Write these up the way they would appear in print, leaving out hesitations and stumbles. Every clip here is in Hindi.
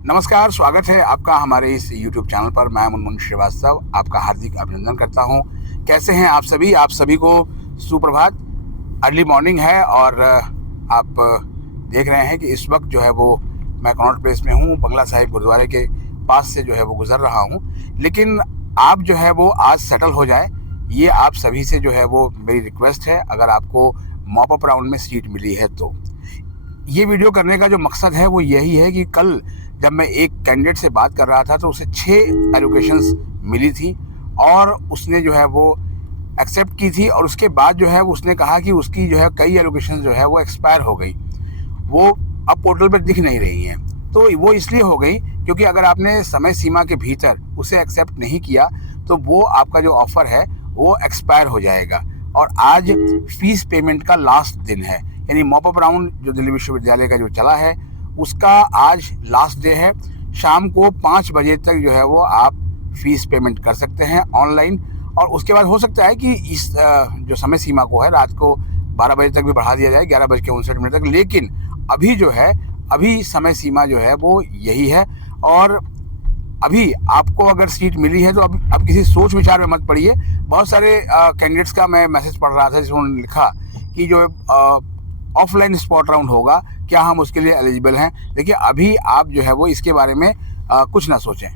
नमस्कार, स्वागत है आपका हमारे इस YouTube चैनल पर। मैं मुनमुन श्रीवास्तव आपका हार्दिक अभिनंदन करता हूं। कैसे हैं आप सभी? आप सभी को सुप्रभात। अर्ली मॉर्निंग है और आप देख रहे हैं कि इस वक्त जो है वो मैं कनॉट प्लेस में हूं, बंगला साहिब गुरुद्वारे के पास से जो है वो गुजर रहा हूं। लेकिन आप जो है वो आज सेटल हो जाए, ये आप सभी से जो है वो मेरी रिक्वेस्ट है। अगर आपको मॉप अप राउंड में सीट मिली है तो ये वीडियो करने का जो मकसद है वो यही है कि कल जब मैं एक कैंडिडेट से बात कर रहा था तो उसे 6 एलोकेशंस मिली थी और उसने जो है वो एक्सेप्ट की थी। और उसके बाद जो है उसने कहा कि उसकी जो है कई एलोकेशंस जो है वो एक्सपायर हो गई, वो अब पोर्टल पर दिख नहीं रही हैं। तो वो इसलिए हो गई क्योंकि अगर आपने समय सीमा के भीतर उसे एक्सेप्ट नहीं किया तो वो आपका जो ऑफ़र है वो एक्सपायर हो जाएगा। और आज फीस पेमेंट का लास्ट दिन है, यानी मॉप अप राउंड जो दिल्ली विश्वविद्यालय का जो चला है उसका आज लास्ट डे है। शाम को 5 बजे तक जो है वो आप फीस पेमेंट कर सकते हैं ऑनलाइन। और उसके बाद हो सकता है कि इस जो समय सीमा को है रात को 12 बजे तक भी बढ़ा दिया जाए, 11:59 तक। लेकिन अभी जो है अभी समय सीमा जो है वो यही है। और अभी आपको अगर सीट मिली है तो अब किसी सोच विचार में मत पड़िए। बहुत सारे कैंडिडेट्स का मैं मैसेज पढ़ रहा था जिसमें उन्होंने लिखा कि जो ऑफलाइन स्पॉट राउंड होगा, क्या हम उसके लिए एलिजिबल हैं। देखिए, अभी आप जो है वो इसके बारे में कुछ ना सोचें।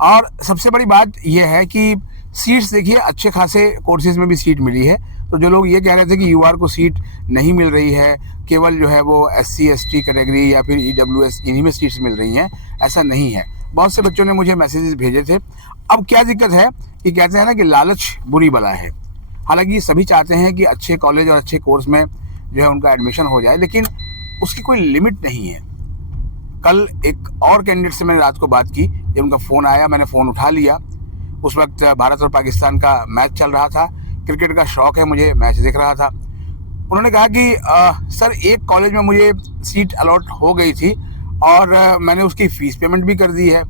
और सबसे बड़ी बात यह है कि सीट्स देखिए अच्छे खासे कोर्सेज में भी सीट मिली है। तो जो लोग ये कह रहे थे कि यूआर को सीट नहीं मिल रही है, केवल जो है वो SC ST कैटेगरी या फिर EWS इन्हीं में सीट्स मिल रही हैं, ऐसा नहीं है। बहुत से बच्चों ने मुझे मैसेजेस भेजे थे। अब क्या दिक्कत है कि कहते हैं ना कि लालच बुरी बला है। हालांकि सभी चाहते हैं कि अच्छे कॉलेज और अच्छे कोर्स में जो है उनका एडमिशन हो जाए, लेकिन उसकी कोई लिमिट नहीं है। कल एक और कैंडिडेट से मैंने रात को बात की, जब उनका फ़ोन आया मैंने फ़ोन उठा लिया। उस वक्त भारत और पाकिस्तान का मैच चल रहा था, क्रिकेट का शौक़ है मुझे, मैच देख रहा था। उन्होंने कहा कि सर एक कॉलेज में मुझे सीट अलॉट हो गई थी और मैंने उसकी फ़ीस पेमेंट भी कर दी है,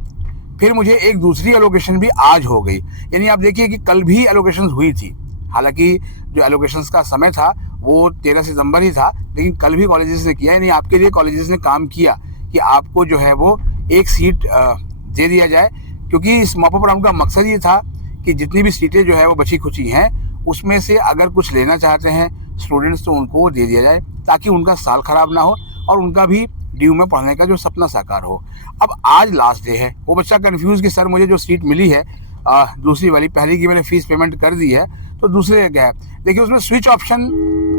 फिर मुझे एक दूसरी एलोकेशन भी आज हो गई। यानी आप देखिए कि कल भी एलोकेशन हुई थी। हालांकि जो एलोकेशंस का समय था वो 13 सितंबर ही था, लेकिन कल भी कॉलेजेस ने किया, यानी आपके लिए कॉलेजेस ने काम किया कि आपको जो है वो एक सीट दे दिया जाए। क्योंकि इस मॉप अप राउंड का मकसद ये था कि जितनी भी सीटें जो है वो बची खुची हैं उसमें से अगर कुछ लेना चाहते हैं स्टूडेंट्स तो उनको दे दिया जाए, ताकि उनका साल ख़राब ना हो और उनका भी ड्यू में पढ़ने का जो सपना साकार हो। अब आज लास्ट डे है। वो बच्चा कन्फ्यूज़ कि सर मुझे जो सीट मिली है दूसरी वाली, पहली की मैंने फ़ीस पेमेंट कर दी है तो दूसरे क्या है। देखिए, उसमें स्विच ऑप्शन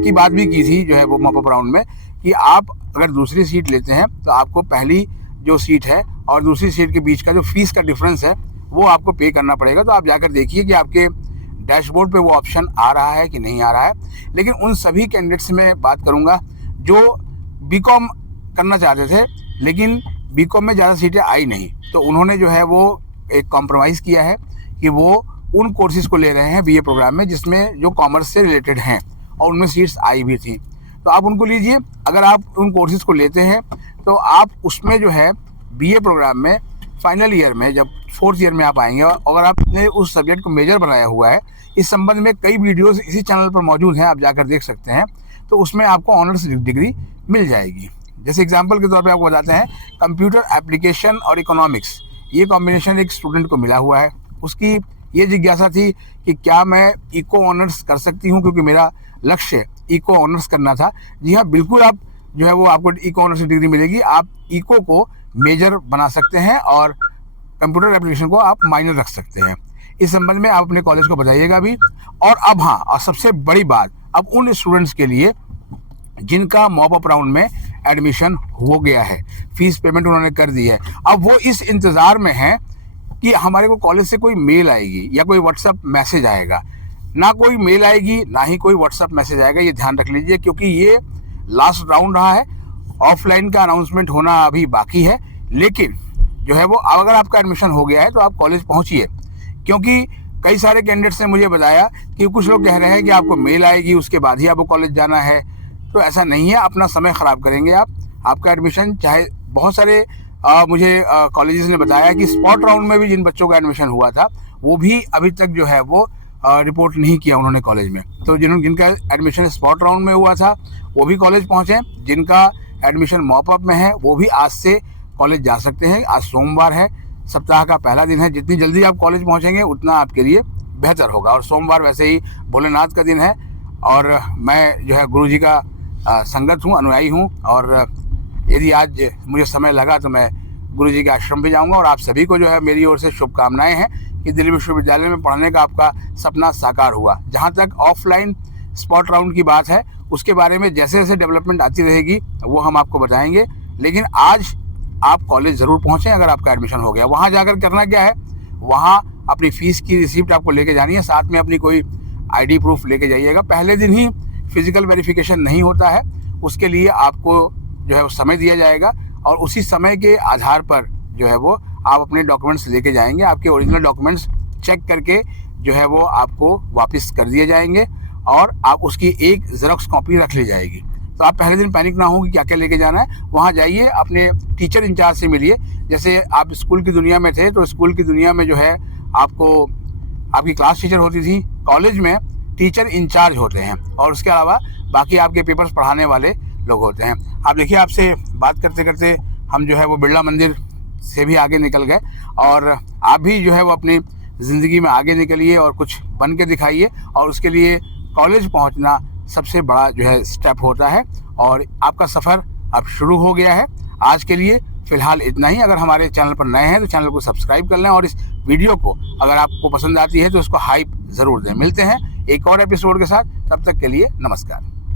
की बात भी की थी जो है वो मॉप अप राउंड में, कि आप अगर दूसरी सीट लेते हैं तो आपको पहली जो सीट है और दूसरी सीट के बीच का जो फीस का डिफरेंस है वो आपको पे करना पड़ेगा। तो आप जाकर देखिए कि आपके डैशबोर्ड पे वो ऑप्शन आ रहा है कि नहीं आ रहा है। लेकिन उन सभी कैंडिडेट से मैं बात करूँगा जो BCom करना चाहते थे लेकिन BCom में ज़्यादा सीटें आई नहीं, तो उन्होंने जो है वो एक कॉम्प्रोमाइज़ किया है कि वो उन कोर्सेज़ को ले रहे हैं BA प्रोग्राम में जिसमें जो कॉमर्स से रिलेटेड हैं और उनमें सीट्स आई भी थी। तो आप उनको लीजिए। अगर आप उन कोर्सेज़ को लेते हैं तो आप उसमें जो है BA प्रोग्राम में फाइनल ईयर में जब 4th ईयर में आप आएंगे, और अगर आपने उस सब्जेक्ट को मेजर बनाया हुआ है, इस संबंध में कई वीडियोस इसी चैनल पर मौजूद हैं, आप जाकर देख सकते हैं। तो उसमें आपको ऑनर्स डिग्री मिल जाएगी। जैसे एग्जाम्पल के तौर पर आपको बताते हैं, कंप्यूटर एप्लीकेशन और इकोनॉमिक्स, ये कॉम्बिनेशन एक स्टूडेंट को मिला हुआ है। उसकी ये जिज्ञासा थी कि क्या मैं इको ऑनर्स कर सकती हूँ, क्योंकि मेरा लक्ष्य इको ऑनर्स करना था। जी हाँ, बिल्कुल, आप जो है वो आपको इको ऑनर्स की डिग्री मिलेगी। आप इको को मेजर बना सकते हैं और कंप्यूटर एप्लीकेशन को आप माइनर रख सकते हैं। इस संबंध में आप अपने कॉलेज को बताइएगा भी। और अब हाँ, और सबसे बड़ी बात, अब उन स्टूडेंट्स के लिए जिनका मॉप अप राउंड में एडमिशन हो गया है, फीस पेमेंट उन्होंने कर दी है, अब वो इस इंतज़ार में हैं कि हमारे को कॉलेज से कोई मेल आएगी या कोई व्हाट्सअप मैसेज आएगा। ना कोई मेल आएगी ना ही कोई व्हाट्सअप मैसेज आएगा, ये ध्यान रख लीजिए, क्योंकि ये लास्ट राउंड रहा है। ऑफलाइन का अनाउंसमेंट होना अभी बाकी है। लेकिन जो है वो अगर आपका एडमिशन हो गया है तो आप कॉलेज पहुंचिए, क्योंकि कई सारे कैंडिडेट्स ने मुझे बताया कि कुछ लोग कह रहे हैं कि आपको मेल आएगी उसके बाद ही आपको कॉलेज जाना है। तो ऐसा नहीं है, अपना समय ख़राब करेंगे आप। आपका एडमिशन चाहे बहुत सारे मुझे कॉलेजेस ने बताया कि स्पॉट राउंड में भी जिन बच्चों का एडमिशन हुआ था वो भी अभी तक जो है वो रिपोर्ट नहीं किया उन्होंने कॉलेज में। तो जिनका एडमिशन स्पॉट राउंड में हुआ था वो भी कॉलेज पहुंचे, जिनका एडमिशन मॉपअप में है वो भी आज से कॉलेज जा सकते हैं। आज सोमवार है, सप्ताह का पहला दिन है। जितनी जल्दी आप कॉलेज पहुंचेंगे उतना आपके लिए बेहतर होगा। और सोमवार वैसे ही भोलेनाथ का दिन है और मैं जो है गुरु जी का संगत हूँ, अनुयायी हूँ। और यदि आज मुझे समय लगा तो मैं गुरु जी के आश्रम भी जाऊँगा। और आप सभी को जो है मेरी ओर से शुभकामनाएँ हैं कि दिल्ली विश्वविद्यालय में पढ़ने का आपका सपना साकार हुआ। जहाँ तक ऑफलाइन स्पॉट राउंड की बात है उसके बारे में जैसे जैसे डेवलपमेंट आती रहेगी वो हम आपको बताएंगे। लेकिन आज आप कॉलेज ज़रूर पहुँचें अगर आपका एडमिशन हो गया। वहाँ जाकर करना क्या है, वहाँ अपनी फ़ीस की रिसिप्ट आपको लेके जानी है, साथ में अपनी कोई आईडी प्रूफ लेके जाइएगा। पहले दिन ही फिजिकल वेरिफिकेशन नहीं होता है, उसके लिए आपको जो है उस समय दिया जाएगा और उसी समय के आधार पर जो है वो आप अपने डॉक्यूमेंट्स लेके जाएंगे। आपके ओरिजिनल डॉक्यूमेंट्स चेक करके जो है वो आपको वापस कर दिए जाएंगे और आप उसकी एक ज़ेरॉक्स कॉपी रख ली जाएगी। तो आप पहले दिन पैनिक ना हो कि क्या क्या लेके जाना है। वहाँ जाइए, अपने टीचर इंचार्ज से मिलिए। जैसे आप स्कूल की दुनिया में थे तो स्कूल की दुनिया में जो है आपको आपकी क्लास टीचर होती थी, कॉलेज में टीचर इंचार्ज होते हैं और उसके अलावा बाकी आपके पेपर्स पढ़ाने वाले लोग होते हैं। आप देखिए, आपसे बात करते करते हम जो है वो बिरला मंदिर से भी आगे निकल गए और आप भी जो है वो अपनी ज़िंदगी में आगे निकलिए और कुछ बन के दिखाइए। और उसके लिए कॉलेज पहुंचना सबसे बड़ा जो है स्टेप होता है और आपका सफ़र अब शुरू हो गया है। आज के लिए फ़िलहाल इतना ही। अगर हमारे चैनल पर नए हैं तो चैनल को सब्सक्राइब कर लें और इस वीडियो को अगर आपको पसंद आती है तो इसको हाइप ज़रूर दें। मिलते हैं एक और एपिसोड के साथ, तब तक के लिए नमस्कार।